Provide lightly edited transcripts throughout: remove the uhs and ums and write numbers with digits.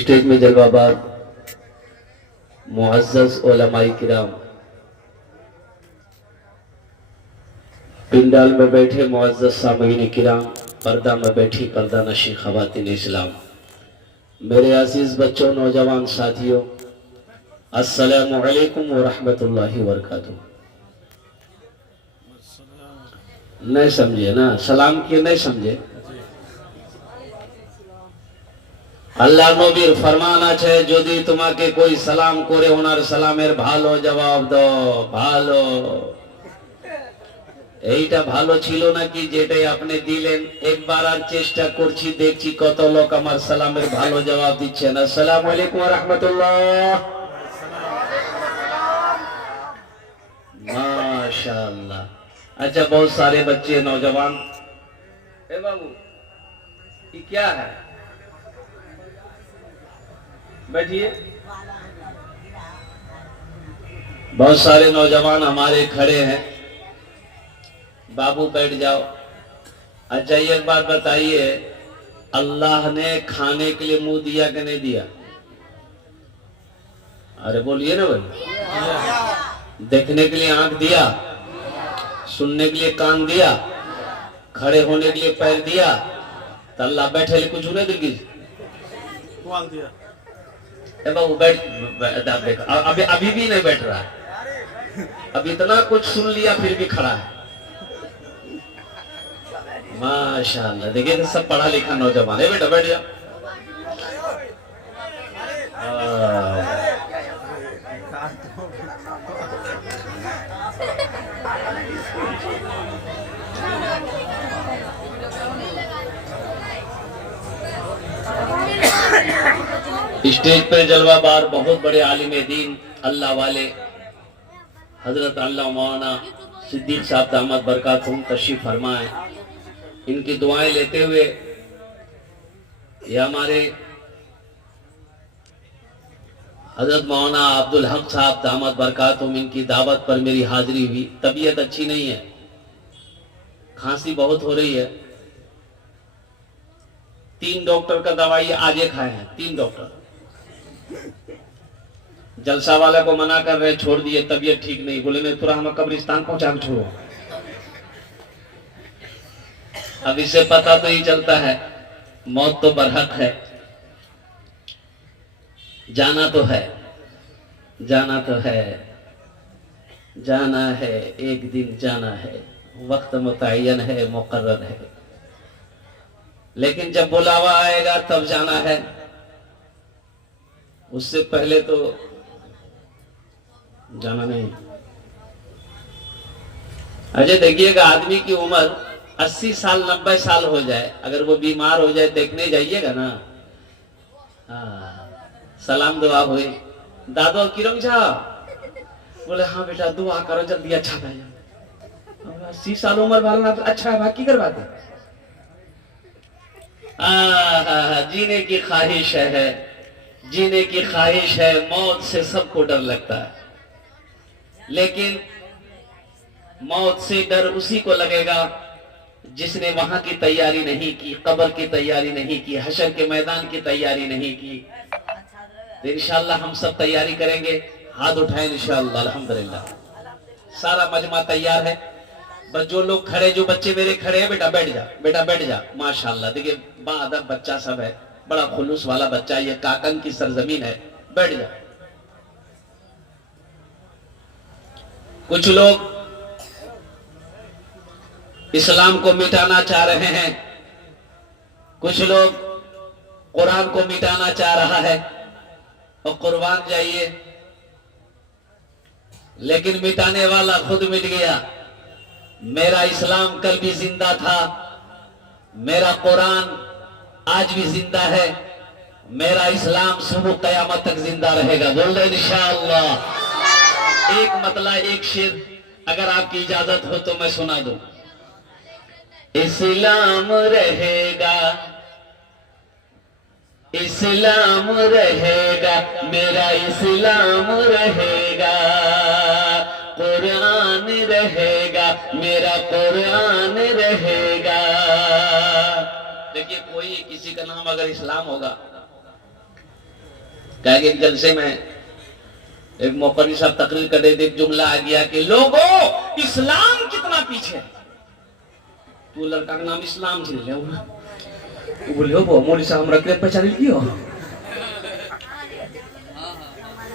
Stage में जलवाबाद मुअज़्ज़ज़ उलमाए किराम, पिंडाल में बैठे मुअज़्ज़ज़ सामीन किराम, पर्दा में बैठी पर्दा नशी ख़वातीन इस्लाम, मेरे अजीज बच्चों नौजवान साथियों, अस्सलामु अलैकुम व रहमतुल्लाहि व बरकातुहू। नहीं समझे ना, सलाम किए नहीं समझे। আল্লাহ নবীর ফরমান আছে, যদি তোমাকে कोई সালাম করে ওনার সালামের ভালো জবাব দাও। ভালো, এইটা ভালো ছিল নাকি যেটাই আপনি দিলেন? একবার আর চেষ্টা করছি, দেখছি কত লোক আমার সালামের ভালো জবাব দিচ্ছেন। আসসালামু আলাইকুম ওয়া রাহমাতুল্লাহ। माशाअल्लाह। अच्छा, बहुत सारे बच्चे नौजवान। ए बाबू, ये क्या है? बैठिए। बहुत सारे नौजवान हमारे खड़े हैं। बाबू बैठ जाओ। अच्छा, एक बात बताइए, अल्लाह ने खाने के लिए मुंह दिया कि नहीं दिया? अरे बोलिए ना भाई। देखने के लिए आंख दिया, सुनने के लिए कान दिया, खड़े होने के लिए पैर दिया, तो अल्लाह बैठे लिए कुछ नहीं देगी। बाबू बैठ, अभी भी नहीं बैठ रहा है। अब इतना कुछ सुन लिया फिर भी खड़ा है। माशाअल्लाह। देखिए तो सब पढ़ा लिखा नौजवान है। बेटा बैठ जाओ। स्टेज पर जलवाबार बहुत बड़े आलिम दीन अल्लाह वाले हजरत अल्लाह मौलाना सिद्दीक साहब दामद बरकातहुम तशरीफ फरमाए। इनकी दुआएं लेते हुए ये हमारे हजरत मौलाना अब्दुल हक साहब दामद बरकातहुम, इनकी दावत पर मेरी हाजिरी हुई। तबीयत अच्छी नहीं है, खांसी बहुत हो रही है। 3 डॉक्टर का दवाई आज ही खाए हैं। 3 डॉक्टर जलसा वाला को मना कर रहे, छोड़ दिए, तबीयत ठीक नहीं। बोले नहीं, तुरा हमें कब्रिस्तान पहुंचा के छोड़ो। अब इससे पता तो ही चलता है मौत तो बरहक है, जाना तो है, जाना तो है, जाना है, एक दिन जाना है, वक्त मुतय्यन है, मुकर्रर है। लेकिन जब बुलावा आएगा तब जाना है, उससे पहले तो जाना नहीं। अजय देखिएगा, आदमी की उम्र 80 साल 90 साल हो जाए, अगर वो बीमार हो जाए देखने जाइएगा ना, सलाम दुआ हुई, दादो किरम झा, बोले हाँ बेटा दुआ करो जल्दी अच्छा हो जाए। 80 साल उम्र वाला अच्छा है बाकी करवाते। जीने की ख्वाहिश है, जीने की ख्वाहिश है, मौत से सबको डर लगता है, लेकिन मौत से डर उसी को लगेगा जिसने वहां की तैयारी नहीं की, कब्र की तैयारी नहीं की, हशर के मैदान की तैयारी नहीं की। तो इंशाअल्लाह हम सब तैयारी करेंगे, हाथ उठाएं इंशाअल्लाह। अल्हम्दुलिल्लाह सारा मजमा तैयार है, बस जो लोग खड़े, जो बच्चे मेरे खड़े हैं, बेटा बैठ जा, बेटा बैठ जा। माशाअल्लाह देखिए बाअदब बच्चा सब है, बड़ा खुलूस वाला बच्चा, ये काकन की सरजमीन है, बैठ जा। कुछ लोग इस्लाम को मिटाना चाह रहे हैं, कुछ लोग कुरान को मिटाना चाह रहा है, और कुर्बान जाइए, लेकिन मिटाने वाला खुद मिट गया। मेरा इस्लाम कल भी जिंदा था, मेरा कुरान आज भी जिंदा है, मेरा इस्लाम सुबह कयामत तक जिंदा रहेगा। बोल रहे इंशाअल्लाह। एक मतला, एक शेर अगर आपकी इजाजत हो तो मैं सुना दूं। इस्लाम रहेगा, इस्लाम रहेगा, मेरा इस्लाम रहेगा, कुरान रहेगा, मेरा कुरान रहेगा। देखिए कोई किसी का नाम अगर इस्लाम होगा, कहेंगे जलसे में एक मौकरी साहब तकरीर कर रहे थे, जुमला आ गया कि लोगों इस्लाम कितना पीछे। तू लड़का का नाम इस्लाम छीन ले, बोले हो मोदी साहब रख पहचान लियो।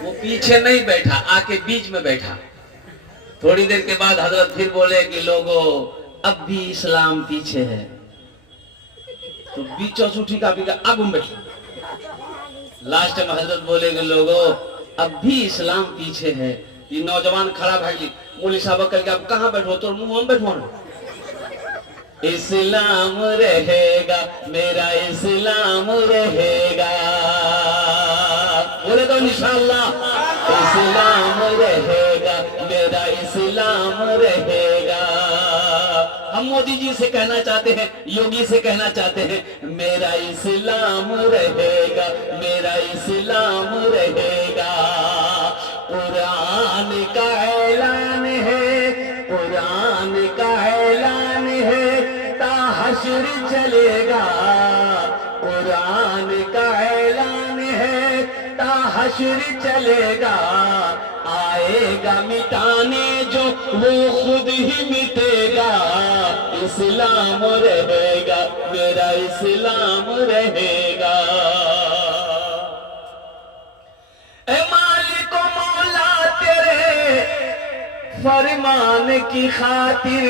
वो पीछे नहीं बैठा, आके बीच में बैठा। थोड़ी देर के बाद हजरत फिर बोले कि लोगों अब भी इस्लाम पीछे है, तो बीचों से उठी का आगू में बैठा। लास्ट में हजरत बोले कि लोगों अब भी इस्लाम पीछे है। ये नौजवान खड़ा भाई, मौलवी साहब करके आप कहाँ बैठो, तो मुंह में बैठो ना। इस्लाम रहेगा, मेरा इस्लाम रहेगा, बोले तो इंशाअल्लाह। इस्लाम रहेगा, मेरा इस्लाम रहेगा। हम मोदी जी से कहना चाहते हैं, योगी से कहना चाहते हैं, मेरा इस्लाम रहेगा, मेरा इस्लाम रहेगा। कुरान का ऐलान है, कुरान का ऐलान है, ताहशर चलेगा। कुरान का ऐलान है, ताहशर चलेगा। आएगा मिटाने जो वो खुद ही मिटेगा। इस्लाम रहेगा, मेरा इस्लाम रहेगा। ए मालिक मौला तेरे फरमान की खातिर,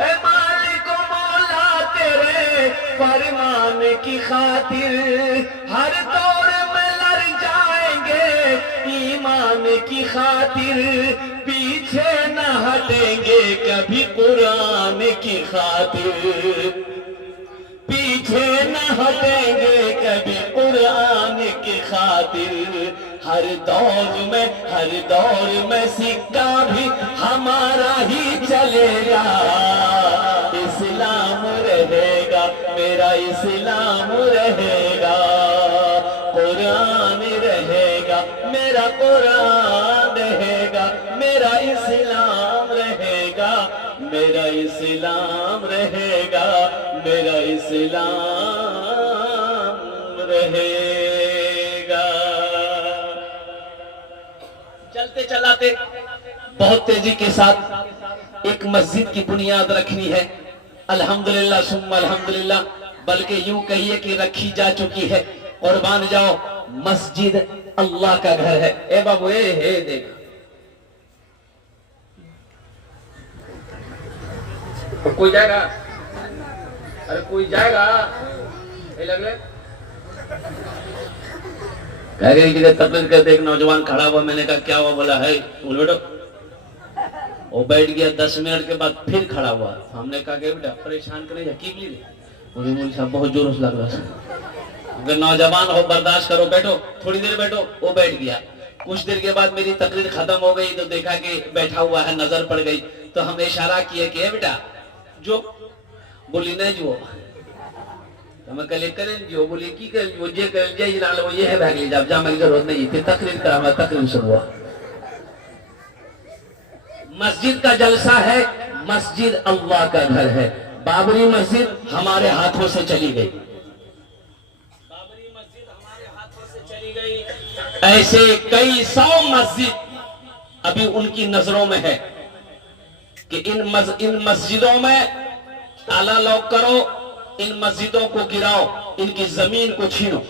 ए मालिक मौला तेरे फरमान की खातिर, हर दौर में लड़ जाएंगे ईमान की खातिर। पीछे न हटेंगे कभी कुरान की खातिर, पीछे न हटेंगे कभी कुरान की खातिर। हर दौर में सिक्का भी हमारा ही चलेगा। इस्लाम रहेगा, मेरा इस्लाम रहेगा। कुरान रहेगा, मेरा कुरान रहेगा, मेरा इस्लाम रहेगा, मेरा इस्लाम रहेगा, मेरा इस्लाम रहेगा। चलते चलाते बहुत तेजी के साथ एक मस्जिद की बुनियाद रखनी है। अल्हम्दुलिल्लाह सुम्मा अल्हम्दुलिल्लाह, बल्कि यूं कहिए कि रखी जा चुकी है। कुर्बान जाओ, मस्जिद अल्लाह का घर है। ए बाबू हे देख, कोई जाएगा अरे कोई जाएगा लग रहे कह गए कि तकलीफ करते एक नौजवान खड़ा हुआ, मैंने कहा क्या हुआ, बोला है बोले बेटो, वो बैठ गया। 10 मिनट के बाद फिर खड़ा हुआ। हमने कहा कि बेटा परेशान करे यकीन ली बोले मौलवी साहब बहुत जोर से लग रहा है। नौजवान हो बर्दाश्त करो, बैठो थोड़ी देर बैठो। वो बैठ गया। कुछ देर के बाद मेरी तकरीर खत्म हो गई तो देखा कि बैठा हुआ है, नजर पड़ गई तो हमने इशारा किया कि बेटा जो बोली नहीं जो हम कले करें जो बोली की कर वो जे कर जाए जनाल वो ये है भाग ले जा मैं जरूरत नहीं थी तकरीर करा, मैं तकरीर सुनवा। मस्जिद का जलसा है, मस्जिद अल्लाह का घर है। बाबरी मस्जिद हमारे हाथों से चली गई, बाबरी मस्जिद हमारे हाथों से चली गई। ऐसे कई 100 मस्जिद अभी उनकी नजरों में है कि इन मस्जिदों में ताला लॉक करो, इन मस्जिदों को गिराओ, इनकी जमीन को छीनो।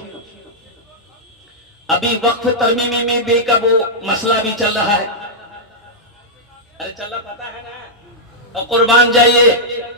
अभी वक्फ तरमीमी में भी का वो मसला भी चल रहा है। अरे चल रहा पता है ना। और कुर्बान जाइए,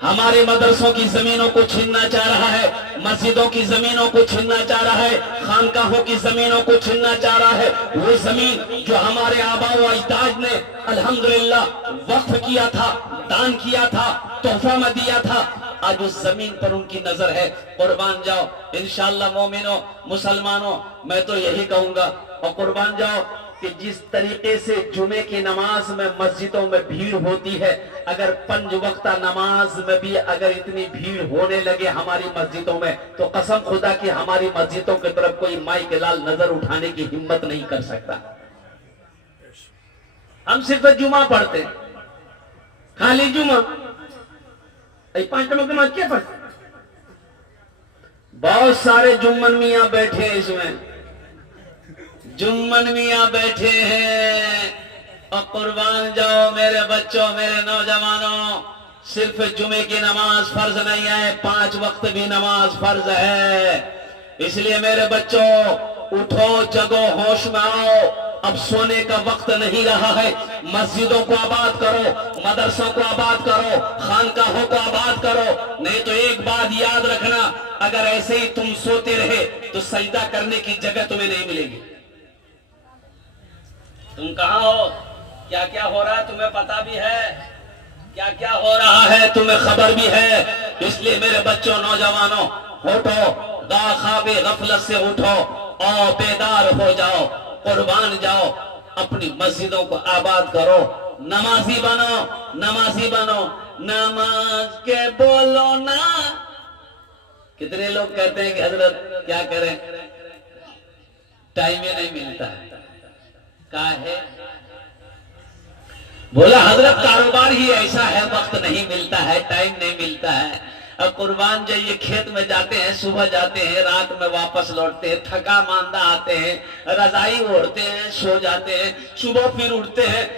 हमारे मदरसों की जमीनों को छीनना चाह रहा है, मस्जिदों की जमीनों को छीनना चाह रहा है, खानकाहों की जमीनों को छीनना चाह रहा है। वो जमीन जो हमारे आबा व अजदाद ने अल्हम्दुलिल्लाह वक्फ किया था, दान किया था, तोहफा में दिया था, आज उस जमीन पर उनकी नजर है। कुर्बान जाओ इंशाअल्लाह मोमिनो मुसलमानों, मैं तो यही कहूंगा। और कुर्बान जाओ कि जिस तरीके से जुमे की नमाज में मस्जिदों में भीड़ होती है, अगर 5 वक्ता नमाज में भी अगर इतनी भीड़ होने लगे हमारी मस्जिदों में, तो कसम खुदा की हमारी मस्जिदों की तरफ कोई माई के लाल नजर उठाने की हिम्मत नहीं कर सकता। हम सिर्फ जुमा पढ़ते, खाली जुमा 5 लोग नमाज क्या पढ़ते। बहुत सारे जुम्मन मियाँ बैठे हैं, इसमें जुम्मन मियाँ बैठे हैं। और कुर्बान जाओ मेरे बच्चों, मेरे नौजवानों, सिर्फ जुमे की नमाज फर्ज नहीं है, 5 वक्त भी नमाज फर्ज है। इसलिए मेरे बच्चों उठो, जगो, होश में आओ। अब सोने का वक्त नहीं रहा है। मस्जिदों को आबाद करो, मदरसों को आबाद करो, खानकाहों को आबाद करो। नहीं तो एक बात याद रखना, अगर ऐसे ही तुम सोते रहे तो सजदा करने की जगह तुम्हें नहीं मिलेगी। तुम कहां हो, क्या क्या हो रहा है तुम्हें पता भी है, क्या क्या हो रहा है तुम्हें खबर भी है। इसलिए मेरे बच्चों, नौजवानों, उठो, ख्वाबे गफलत से उठो और बेदार हो जाओ। कुर्बान जाओ, अपनी मस्जिदों को आबाद करो, नमाजी बनो, नमाजी बनो। नमाज के बोलो ना। कितने लोग कहते हैं कि हजरत क्या करें, टाइम ही नहीं मिलता है। काहे? बोला हजरत कारोबार ही ऐसा है, वक्त नहीं मिलता है, टाइम नहीं मिलता है। अब कुर्बान जाइए, खेत में जाते हैं, सुबह जाते हैं, रात में वापस लौटते हैं, थका मांदा आते हैं, रजाई ओढ़ते हैं, सो जाते हैं, सुबह फिर उठते हैं,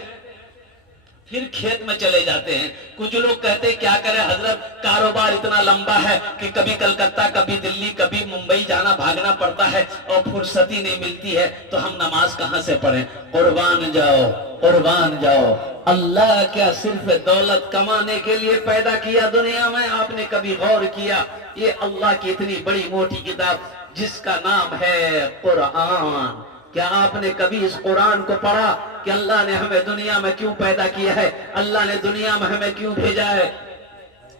फिर खेत में चले जाते हैं। कुछ लोग कहते हैं क्या करें हजरत, कारोबार इतना लंबा है कि कभी कलकत्ता, कभी दिल्ली, कभी मुंबई जाना भागना पड़ता है और फुर्सती नहीं मिलती है, तो हम नमाज कहां से पढ़ें। कुर्बान जाओ, कुर्बान जाओ। अल्लाह क्या सिर्फ दौलत कमाने के लिए पैदा किया दुनिया में? आपने कभी गौर किया? ये अल्लाह की इतनी बड़ी मोटी किताब जिसका नाम है कुरान, क्या आपने कभी इस कुरान को पढ़ा कि अल्लाह ने हमें दुनिया में क्यों पैदा किया है, अल्लाह ने दुनिया में हमें क्यों भेजा है?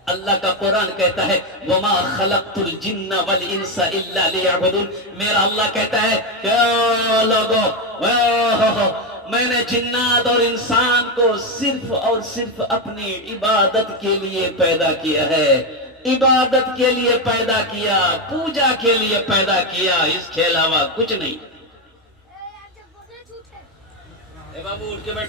अल्लाह का कुरान कहता है वमा खलक़तुल जिन्ना वल इंसा इल्ला लियअबुदून। मेरा अल्लाह कहता है क्या लोगों, मैंने जिन्नात और इंसान को सिर्फ और सिर्फ अपनी इबादत के लिए पैदा किया है, इबादत के लिए पैदा किया, पूजा के लिए पैदा किया, इसके अलावा कुछ नहीं। बाबू उठ के बैठ।